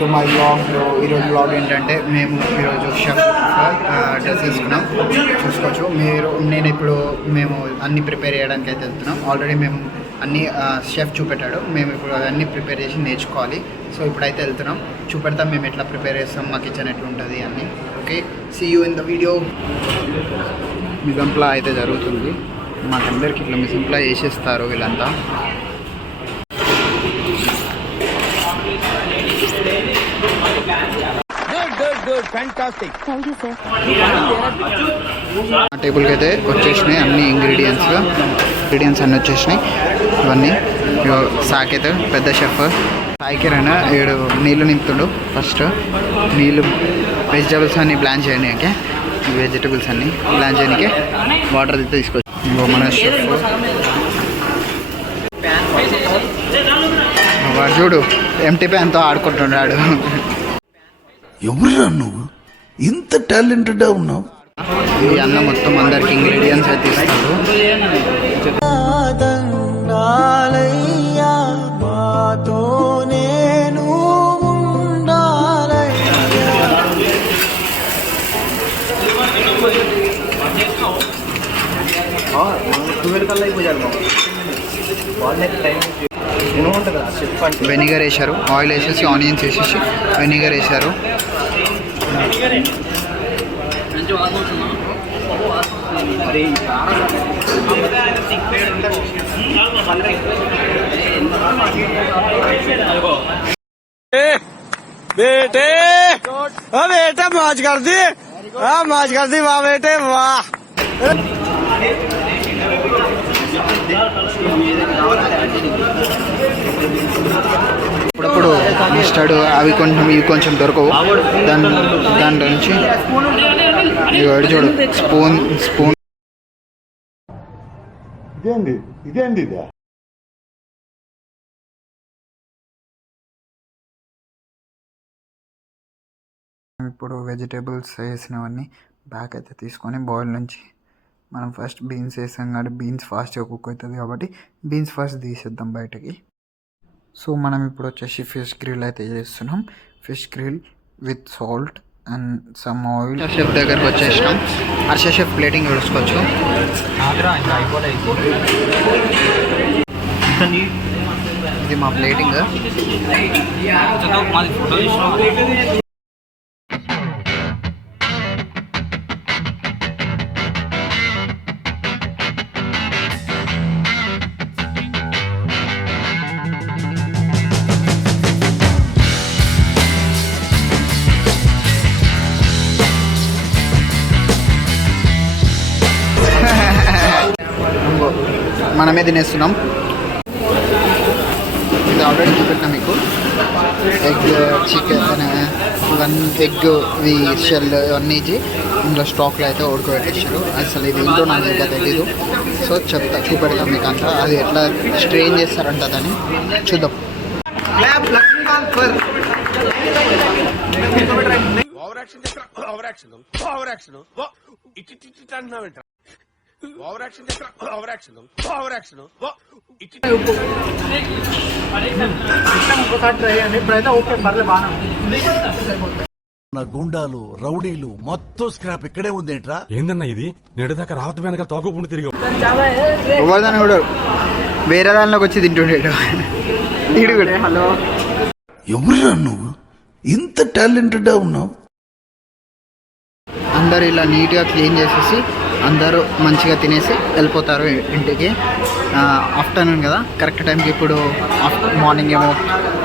To my బ్లాగ్లో. ఈరోజు blog ఏంటంటే మేము ఈరోజు షెఫ్ డ్రెస్ తీసుకున్నాం, చూసుకోవచ్చు మీరు. మేము అన్నీ ప్రిపేర్ చేయడానికి అయితే వెళ్తున్నాం. ఆల్రెడీ మేము అన్నీ షెఫ్ చూపెట్టాడు, మేము ఇప్పుడు అవన్నీ ప్రిపేర్ చేసి నేర్చుకోవాలి. సో ఇప్పుడైతే వెళ్తున్నాం, చూపెడతాం మేము ఎట్లా ప్రిపేర్ చేస్తాం, మా కిచెన్ ఎట్లా ఉంటుంది అన్నీ. Okay, see you in the video. మిజంప్లా అయితే జరుగుతుంది, మాకందరికి ఇట్లా మిజంప్లా చేసేస్తారు వీళ్ళంతా. టేబుల్కి అయితే వచ్చేసినాయి అన్ని ఇంగ్రీడియంట్స్ అన్నీ వచ్చేసినాయి. ఇవన్నీ సాక్ అయితే పెద్ద షెఫ్ సాయికిరైనా 7 నీళ్ళు నింపుతుండు. ఫస్ట్ నీళ్ళు వెజిటబుల్స్ అన్నీ బ్లాంచ్ చేయడానికి, వెజిటబుల్స్ అన్నీ బ్లాంచ్ చేయడానికి వాటర్ తీసుకొచ్చి మన షెఫ్ వాడు చూడు ఎంటీ ప్యాన్తో ఆడుకుంటున్నాడు. ఎవరురా నువ్వు, ఇంత టాలెంటెడ్గా ఉన్నావు? ఈ అన్న మొత్తం అందరికి ఇంగ్రీడియంట్స్ అయితే ఇస్తాడు. వెనిగర్ వేశారు, ఆయిల్ వేసేసి ఆనియన్స్ వేసేసి వెనిగర్ వేశారు. बेटे बेटा मौज कर दी, मौज कर दी, वाह बेटे वाह. ఇప్పుడప్పుడు మస్టర్డ్ అవి కొంచెం ఇవి కొంచెం దొరకవు. దాంట్లో నుంచి చూడు స్పూన్ ఇదేంది ఇప్పుడు వెజిటేబుల్స్ వేసినవన్నీ బ్యాక్ అయితే తీసుకొని బాయిల్ నుంచి మనం ఫస్ట్ బీన్స్ వేసాం కాబట్టి బీన్స్ ఫాస్ట్గా కుక్ అవుతుంది కాబట్టి బీన్స్ ఫస్ట్ తీసేద్దాం బయటకి. సో మనం ఇప్పుడు వచ్చేసి ఫిష్ గ్రిల్ అయితే చేస్తున్నాం. Fish grill with salt and some oil. Chef దగ్గరకు వచ్చేసినాం. హర్ష షెఫ్ ప్లేటింగ్ చూసుకోవచ్చు. ఇది మా ప్లేటింగ్. మనమే తినేస్తున్నాం. ఇది ఆల్రెడీ చూపెట్టినా మీకు. ఎగ్, చికెన్, ఎగ్ షెల్ ఇవన్నీ ఇచ్చి ఇందులో స్టాక్లో అయితే ఉడకబెట్టేసారు. అసలు ఇది ఏంటో నాకు ఇంకా తెలీదు. సో చూపెడతాం మీకు అంతా. అది ఎట్లా స్ట్రెయిన్ చేస్తారంట దాన్ని చూద్దాం. నా గుండాలు రౌడీలు మొత్తం స్క్రాప్ ఇక్కడే ఉందేంట్రా? ఏందన్నా ఇది? నేడుదాకా రావత వెనక తోకపుండి తిరిగి ఎవరిదాన్ని కూడా వేరే దానిలోకి వచ్చి తింటుండేడు. హలో, ఎవరురా నువ్వు, ఇంత టాలెంటెడ్గా ఉన్నావు? అందరూ ఇలా నీట్గా క్లీన్ చేసేసి అందరూ మంచిగా తినేసి వెళ్ళిపోతారు ఇంటికి. ఆఫ్టర్నూన్ కదా, కరెక్ట్ టైంకి. ఇప్పుడు మార్నింగ్ ఏమో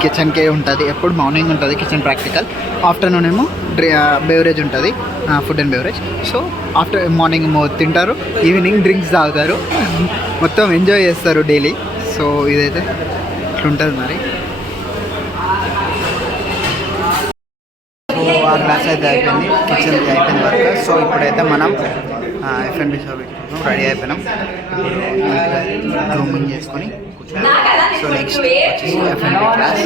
కిచెన్కే ఉంటుంది, ఎప్పుడు మార్నింగ్ ఉంటుంది కిచెన్ ప్రాక్టికల్. ఆఫ్టర్నూన్ ఏమో బెవరేజ్ ఉంటుంది, food and beverage. So morning ఏమో తింటారు, ఈవినింగ్ డ్రింక్స్ తాగుతారు, మొత్తం ఎంజాయ్ చేస్తారు డైలీ. సో ఇదైతే ఇట్లుంటుంది మరి. సో ఆ క్లాస్ అయితే అయిపోయింది, కిచెన్ అయిపోయింది వర్క్. సో ఇప్పుడైతే మనం ఎఫ్ఎన్బి సర్వీస్ రెడీ అయిపోయినాం. గ్రూమింగ్ చేసుకొని సో నెక్స్ట్ వచ్చేసి ఎఫ్ఎన్బి క్లాస్.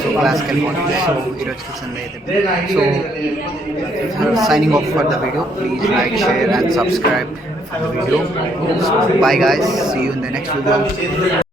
సో క్లాస్కి వెళ్ళిపోతాం. సో ఈరోజు కిచెన్ అయితే. So signing off for the video. Please like, share and subscribe for the video. So by guys, see you in the next video.